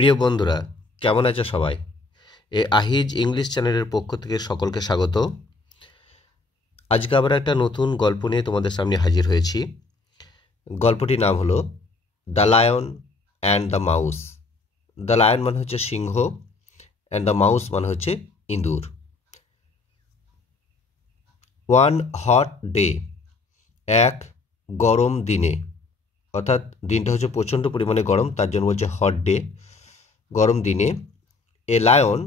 প্রিয় বন্ধুরা, কেমন আছো সবাই? আহিজ ইংলিশ চ্যানেলের পক্ষ থেকে সকলকে স্বাগত। আজকে আবার একটা নতুন গল্প নিয়ে তোমাদের সামনে হাজির হয়েছি। গল্পটির নাম হলো the lion and the mouse. The lion মানে হচ্ছে সিংহ, অ্যান্ড দ্য মাউস মানে হচ্ছে ইঁদুর। ওয়ান হট ডে, এক গরম দিনে, অর্থাৎ দিনটা হচ্ছে প্রচণ্ড পরিমাণে গরম, তার জন্য বলছে হট ডে, গরম দিনে। এ লায়ন,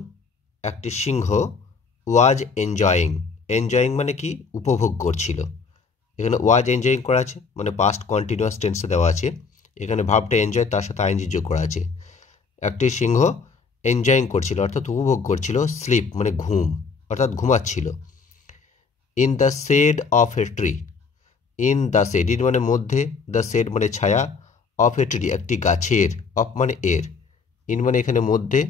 একটি সিংহ, ওয়াজ এনজয়িং মানে কি? উপভোগ করছিল। এখানে ওয়াজ এনজয়িং করা আছে, মানে পাস্ট কন্টিনিউয়াস টেন্সে দেওয়া আছে। এখানে ভাবটা এনজয়, তার সাথে আইএনজি যোগ করা আছে। একটি সিংহ এনজয়িং করছিল অর্থাৎ উপভোগ করছিল, স্লিপ মানে ঘুম অর্থাৎ ঘুমাচ্ছিল। In the shade of a tree, in the shade, in মানে মধ্যে, দ্য শেড মানে ছায়া, অফ এ ট্রি একটি গাছের, অফ মানে এর, ইন মানে এখানে মধ্যে,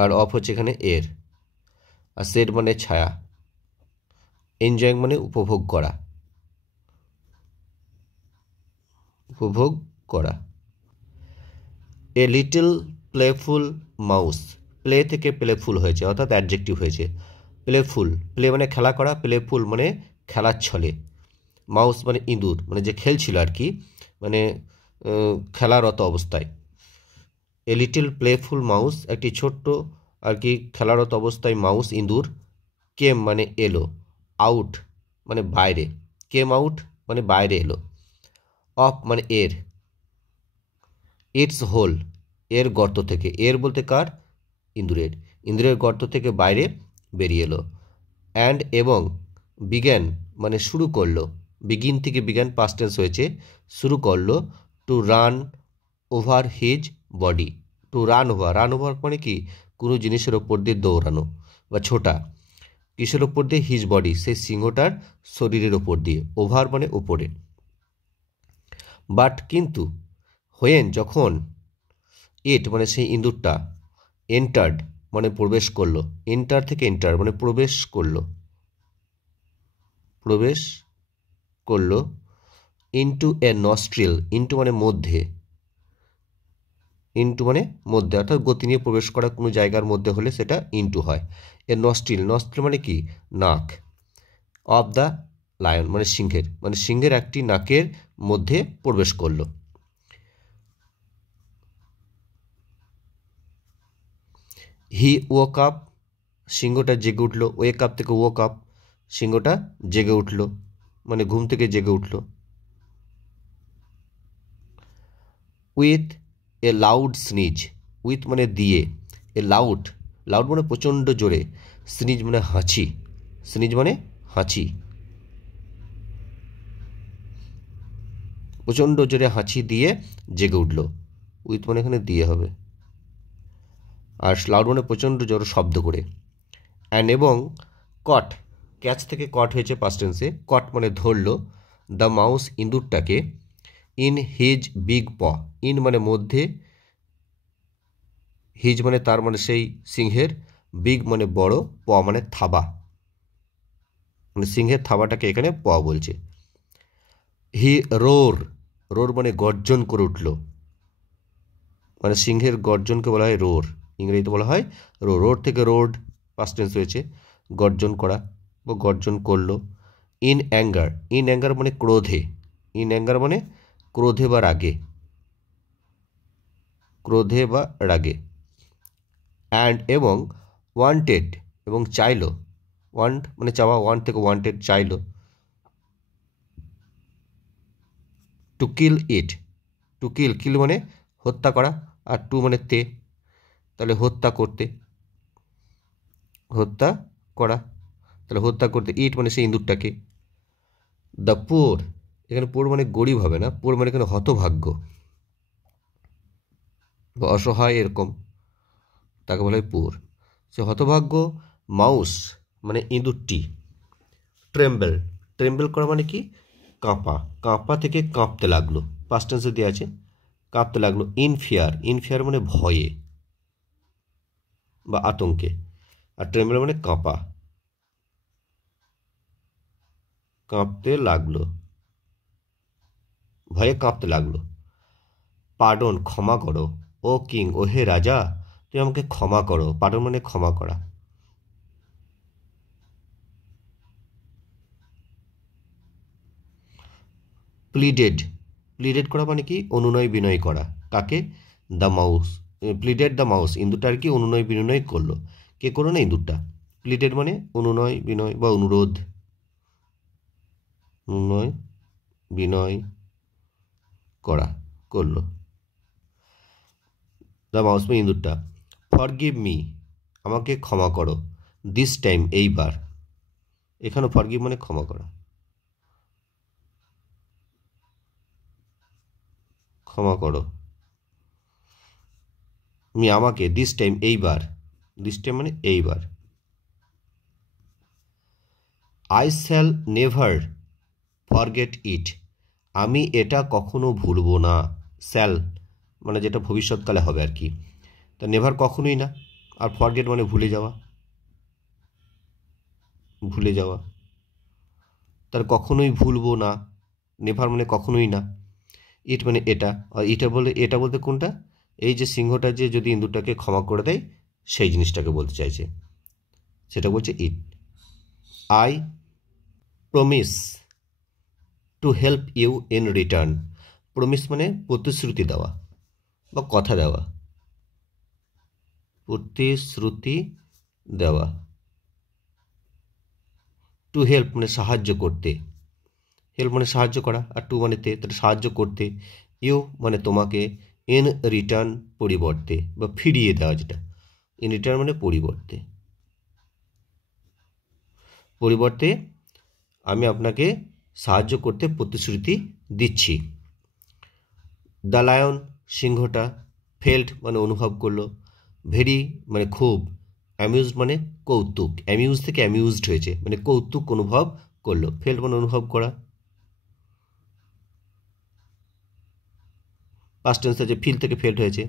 আর অফ হচ্ছে এখানে এর, আর শেড মানে ছায়া, এনজয়িং মানে উপভোগ করা, উপভোগ করা। A little playful mouse, play থেকে প্লেফুল হয়েছে অর্থাৎ অ্যাডজেক্টিভ হয়েছে। প্লেফুল, প্লে মানে খেলা করা, প্লেফুল মানে খেলার ছলে, মাউস মানে ইঁদুর, মানে যে খেলছিল আর কি, মানে খেলারত অবস্থায়। এ লিটল প্লেফুল মাউস, একটি ছোট্ট আর কি খেলারত অবস্থায় মাউস ইঁদুর, কেম মানে এলো, আউট মানে বাইরে, কেম আউট মানে বাইরে এলো, অফ মানে এর, ইটস হোল এর গর্ত থেকে, এর বলতে কার? ইঁদুরের, ইঁদুরের গর্ত থেকে বাইরে বেরিয়ে এলো। অ্যান্ড এবং, বিজ্ঞান মানে শুরু করলো, বিগিন থেকে বিজ্ঞান পাস্ট টেন্স হয়েছে, শুরু করলো, to run over his body, to run over মানে কি? কোনো জিনিসের ওপর দিয়ে দৌড়ানো বা ছোটা। কিসের ওপর দিয়ে? হিজ বডি, সেই সিংহটার শরীরের ওপর দিয়ে, ওভার মানে ওপরে। বাট কিন্তু, হোয়েন যখন, ইট মানে সেই ইঁদুরটা, এন্টার্ড মানে প্রবেশ করলো, এন্টার থেকে এন্টার মানে প্রবেশ করলো, প্রবেশ করলো, ইনটু এ নস্ট্রিল, ইনটু মানে মধ্যে, ইনটু মানে মধ্যে অর্থাৎ গতি নিয়ে প্রবেশ করা কোনো জায়গার মধ্যে হলে সেটা ইনটু হয়। এ নস্ট্রিল, নস্ট্রিল মানে কি? নাক, অফ দ্য লায়ন মানে সিংহের, মানে সিংহের একটি নাকের মধ্যে প্রবেশ করলো। হি ওয়াক আপ, সিংহটা জেগে উঠল, ওয়েক আপ থেকে ওয়াক আপ, সিংহটা জেগে উঠল মানে ঘুম থেকে জেগে উঠল। With a loud sneeze, with মানে দিয়ে, এ লাউড, লাউড মানে প্রচণ্ড জোরে, স্নিজ মানে হাঁচি, স্নিজ মানে হাঁচি, প্রচণ্ড জোরে হাঁচি দিয়ে জেগে উঠল। উইথ মানে এখানে দিয়ে হবে, আর লাউড মানে প্রচণ্ড জোর শব্দ করে। অ্যান্ড এবং, কট, ক্যাচ থেকে কট হয়েছে পাস্ট টেন্সে, কট মানে ধরল, দ্য মাউস ইঁদুরটাকে, in his big paw, in মানে মধ্যে, হিজ মানে তার মানে সেই সিংহের, বিগ মানে বড়, প মানে থাবা, মানে সিংহের থাবাটাকে এখানে প বলছে। হি রোর, রোর মানে গর্জন করে উঠল, মানে সিংহের গর্জনকে বলা হয় রোর, ইংরেজিতে বলা হয় রোর। রোর থেকে রোড পাস্ট টেন্স হয়েছে, গর্জন করা বা গর্জন করলো। ইন অ্যাঙ্গার, ইন অ্যাঙ্গার মানে ক্রোধে, ইন অ্যাঙ্গার মানে ক্রোধে বা রাগে, ক্রোধে বা রাগে। অ্যান্ড এবং, ওয়ান্টেড এবং চাইলো, ওয়ান্ট মানে চাওয়া, ওয়ান্ট থেকে ওয়ান্টেড চাইলো, to kill it, to kill, কিল মানে হত্যা করা, আর টু মানে তে, তাহলে হত্যা করতে, হত্যা করা, তাহলে হত্যা করতে, ইট মানে সেই ইঁদুরটাকে। দ্য পুর, এখানে পুর মানে গরিব হবে না, পুর মানে এখানে হতভাগ্য বা অসহায় এরকম, তাকে বলা হয় পুর। সে হতভাগ্য মাউস মানে ইঁদুরটি, ট্রেম্বেল, ট্রেম্বেল করা মানে কি? কাঁপা, কাঁপা থেকে কাঁপতে লাগলো, পাস্ট টেন্সে দেওয়া আছে, কাঁপতে লাগলো। ইন ফিয়ার, ইন ফিয়ার মানে ভয়ে বা আতঙ্কে, আর ট্রেম্বেল মানে কাঁপা, কাঁপতে লাগলো, ভয়ে কাঁপতে লাগলো। পার্ডন ক্ষমা করো, ও কিং ও হে রাজা তুমি আমাকে ক্ষমা করো। পার্ডন মানে ক্ষমা করা। প্লিডেড, প্লিডেড করা মানে কি অনুনয় বিনয় করা। কাকে? The mouse. Pleaded the mouse, ইঁদুরটা আর কি অনুনয় বিনয় করলো। কে করলো না? ইঁদুরটা। প্লিডেড মানে অনুনয় বিনয় বা অনুরোধ, অনুনয় বিনয় করা, করলো। দ্য মাউস মানে ইঁদুরটা। ফরগিভ মি, আমাকে ক্ষমা করো। দিস টাইম, এইবার। এখানে ফরগিভ মানে ক্ষমা করা, ক্ষমা করো। মি আমাকে, দিস টাইম এইবার, দিস টাইম মানে এইবার। I shall never forget it, আমি এটা কখনো ভুলবো না। শ্যাল মানে যেটা ভবিষ্যৎকালে হবে আর কি, তা নেভার কখনোই না। আর ফরগেট মানে ভুলে যাওয়া, ভুলে যাওয়া। তার কখনোই ভুলবো না, নেভার মানে কখনোই না। ইট মানে এটা, আর এটা বলতে কোনটা? এই যে সিংহটা যে যদি ইঁদুরটাকে ক্ষমা করে দেয় সেই জিনিসটাকে বলতে চাইছে, সেটা বলছে it. I promise to help you in return, promise মানে প্রতিশ্রুতি দেওয়া বা কথা দেওয়া, প্রতিশ্রুতি দেওয়া। টু হেল্প মানে সাহায্য করতে, হেল্প মানে সাহায্য করা, আর টু মানে তে, তাহলে সাহায্য করতে। ইউ মানে তোমাকে, ইন রিটার্ন পরিবর্তে বা ফিরিয়ে দেওয়া, যেটা ইন রিটার্ন মানে পরিবর্তে, পরিবর্তে আমি আপনাকে সাহায্য করতে প্রতিশ্রুতি দিচ্ছি। দ্য লায়ন সিংহটা, ফেল্ট মানে অনুভব করলো, ভেরি মানে খুব, অ্যামিউজড মানে কৌতুক, অ্যামিউজ থেকে অ্যামিউজড হয়েছে মানে কৌতুক অনুভব করলো। ফেল্ট মানে অনুভব করা, পাস্ট টেন্স আছে, ফিল থেকে ফেল্ট হয়েছে।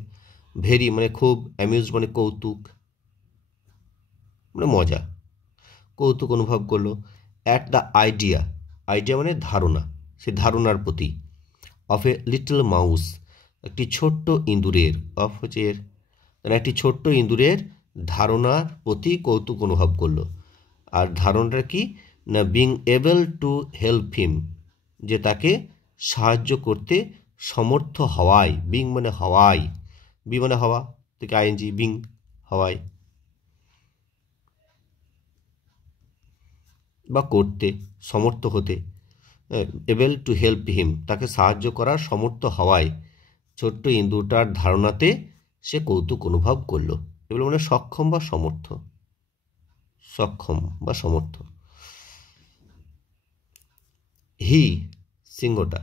ভেরি মানে খুব, অ্যামিউজড মানে কৌতুক মানে মজা, কৌতুক অনুভব করলো। অ্যাট দ্য আইডিয়া, আইডিয়া মানে ধারণা, সে ধারণার প্রতি। অফ এ লিটল মাউস, একটি ছোট্ট ইঁদুরের, অফ হচ্ছে এর, একটি ছোট্ট ইঁদুরের ধারণার প্রতি কৌতুক অনুভব করলো। আর ধারণাটা কি না, being able to help him, যে তাকে সাহায্য করতে সমর্থ হওয়ায়। বিং মানে হওয়ায়, বি মানে হওয়া থেকে আইএনজি, বিং হওয়ায় বা করতে, সমর্থ হতে। এবল টু হেল্প হিম, তাকে সাহায্য করার সমর্থ হওয়ায় ছোট্ট ইঁদুরটার ধারণাতে সে কৌতুক অনুভব করলো। এগুলো মানে সক্ষম বা সমর্থ, সক্ষম বা সমর্থ। হি সিংহটা,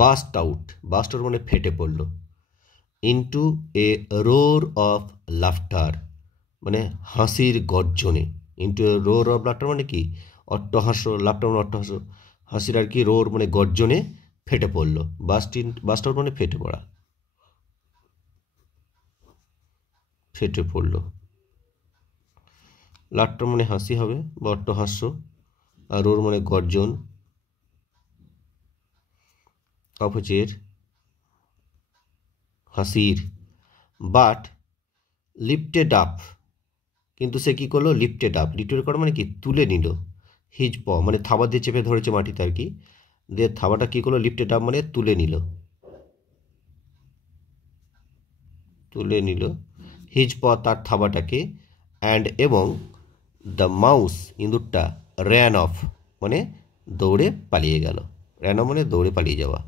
বাস্ট আউট, বাস্ট আউট মানে ফেটে পড়ল। ইন্টু এ রোর অফ লাফটার মানে হাসির গর্জনে। ইন্টু এ রোর অফ লাফটার মানে কি অট্টহাস্য, লাফটার মানে অট্টহাস্য, হাসির আর কি রোর মানে গর্জনে ফেটে পড়ল। বাস্ট আউট মানে ফেটে পড়া, ফেটে পড়ল। লাফটার মানে হাসি হবে বা অট্টহাস্য, আর রোর মানে গর্জন, অপচের হাসির। বাট লিফটেড আপ, কিন্তু সে কী করলো? লিফটেড আপ, লিফটেড করা মানে কি তুলে নিল। হিজ প মানে থাবা দিয়ে চেপে ধরেছে মাটিতে আর কি, দিয়ে থাবাটা কী করলো? লিফটেড আপ মানে তুলে নিল, তুলে নিল। হিজ প তার থাবাটাকে, অ্যান্ড এবং দ্য মাউস ইঁদুরটা র্যান অফ মানে দৌড়ে পালিয়ে গেল। র্যান অফ মানে দৌড়ে পালিয়ে যাওয়া।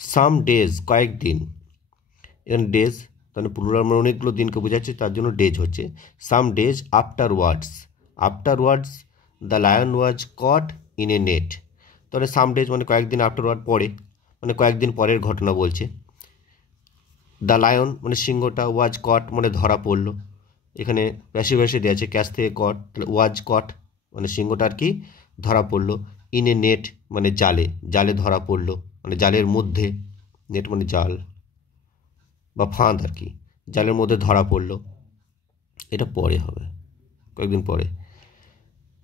সাম ডেজ কয়েকদিন, এখানে ডেজ তাহলে প্লুরাল মানে অনেকগুলো দিনকে বোঝাচ্ছে, তার জন্য ডেজ হচ্ছে। Some days afterwards, afterwards the lion was caught in a net. তাহলে সাম ডেজ মানে কয়েকদিন, আফটার ওয়ার্ড পরে মানে কয়েকদিন পরের ঘটনা বলছে। দ্য লায়ন মানে সিংহটা, ওয়াজ কট মানে ধরা পড়লো, এখানে প্যাসিভ ভয়েসে দেওয়া আছে ক্যাচ থেকে কট, ওয়াজ কট মানে সিংহটা আর কি ধরা পড়লো। ইন এ নেট মানে জালে, জালে ধরা পড়লো মানে জালের মধ্যে, নেট মানে জাল বা ফাঁদ আর কি, জালের মধ্যে ধরা পড়লো। এটা পরে হবে, কয়েকদিন পরে।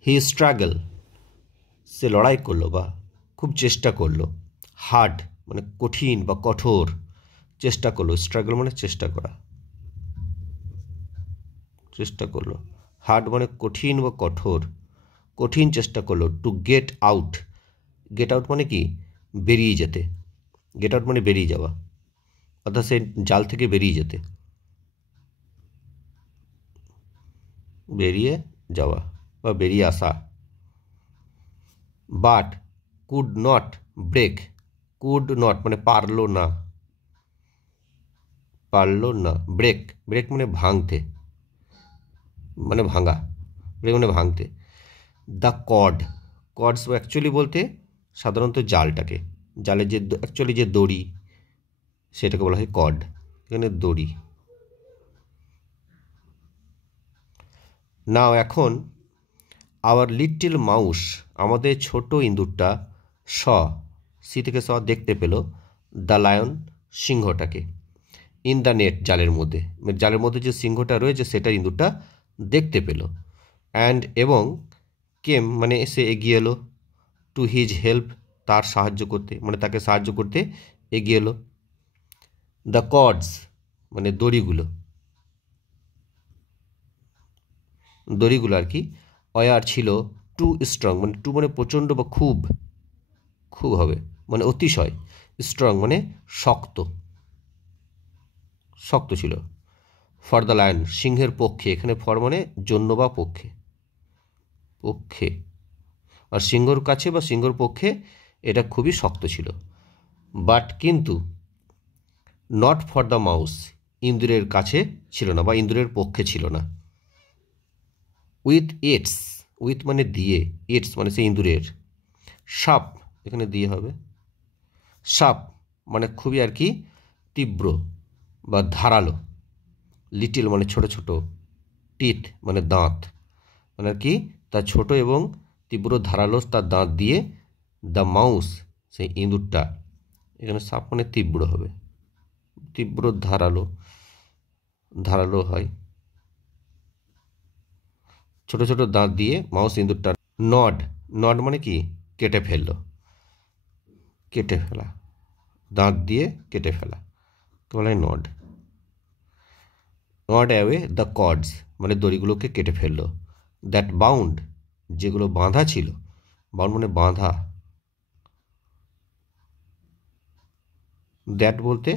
হি স্ট্রাগল, সে লড়াই করলো বা খুব চেষ্টা করলো। হার্ড মানে কঠিন বা কঠোর, চেষ্টা করলো। স্ট্রাগল মানে চেষ্টা করা, চেষ্টা করলো। হার্ড মানে কঠিন বা কঠোর, কঠিন চেষ্টা করলো। To get out, get out মানে কি, বেরিয়ে যেতে। গেট আউট মানে বেরিয়ে যাওয়া, অর্থাৎ সে জাল থেকে বেরিয়ে যেতে, বেরিয়ে যাওয়া বা বেরিয়ে আসা। But could not break, could not মানে পারলো না, পারলো না। ব্রেক, ব্রেক মানে ভাঙতে, মানে ভাঙা, ব্রেক মানে ভাঙতে। দ্য কর্ড, কর্ডস অ্যাকচুয়ালি বলতে সাধারণত জালটাকে, জালের যে অ্যাকচুয়ালি যে দড়ি সেটাকে বলা হয় কর্ড, এখানে দড়ি। নাও এখন, আওয়ার লিটল মাউস, আমাদের ছোট ইঁদুরটা, সি থেকে স দেখতে পেল, দ্য লায়ন সিংহটাকে, ইন দ্য নেট জালের মধ্যে, জালের মধ্যে যে সিংহটা রয়েছে সেটা ইঁদুরটা দেখতে পেল। অ্যান্ড এবং কেম মানে সে এগিয়ে এলো, টু হিজ হেল্প তার সাহায্য করতে, মানে তাকে সাহায্য করতে এগিয়ে এলো। দ্য কর্ডস মানে দড়িগুলো, দড়িগুলো আর কি, ওয়ার ছিল, টু স্ট্রং মানে টু মানে প্রচণ্ড বা খুব, খুব হবে মানে অতিশয়, স্ট্রং মানে শক্ত, শক্ত ছিল। ফর দ্য লায়ন সিংহের পক্ষে, এখানে ফর মানে জন্য বা পক্ষে, পক্ষে, আর সিংহর কাছে বা সিংহর পক্ষে এটা খুবই শক্ত ছিল। বাট কিন্তু নট ফর দ্য মাউস, ইঁদুরের কাছে ছিল না বা ইঁদুরের পক্ষে ছিল না। উইথ ইটস, উইথ মানে দিয়ে, ইটস মানে সে ইঁদুরের, সাপ এখানে দিয়ে হবে, সাপ মানে খুবই আর কি তীব্র বা ধারালো, লিটিল মানে ছোট ছোট, টিথ মানে দাঁত, মানে আর কি তার ছোট এবং তীব্র ধারালো তার দাঁত দিয়ে, দ্য মাউস সেই ইঁদুরটা, এখানে সাপ মানে তীব্র হবে, তীব্র ধারালো, ধারালো হয়, ছোট ছোট দাঁত দিয়ে মাউস ইঁদুরটা, নড, নড মানে কি কেটে ফেললো, কেটে ফেলা, দাঁত দিয়ে কেটে ফেলা বলা হয় nod. Nod away the chords মানে দড়িগুলোকে কেটে ফেললো। দ্যাট বাউন্ড যেগুলো বাঁধা ছিল, বাউন্ড মানে বাঁধা, দ্যাট বলতে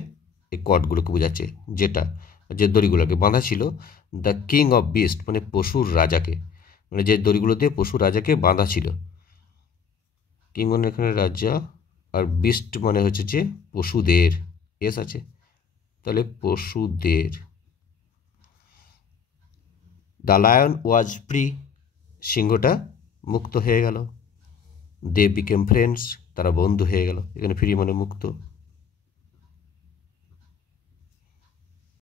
এই কর্ডগুলোকে বোঝাচ্ছে, যেটা যে দড়িগুলোকে বাঁধা ছিল। দ্য কিং অফ বিস্ট মানে পশুর রাজাকে, মানে যে দড়িগুলোতে পশুর রাজাকে বাঁধা ছিল। কিং মানে এখানে রাজা, আর বিস্ট মানে হচ্ছে যে পশুদের, এস আছে তাহলে পশুদের। দ্য লায়ন ওয়াজ ফ্রি, সিংহটা মুক্ত হয়ে গেল। দে বিকেম ফ্রেন্ডস, তারা বন্ধু হয়ে গেল, এখানে ফ্রি মানে মুক্ত।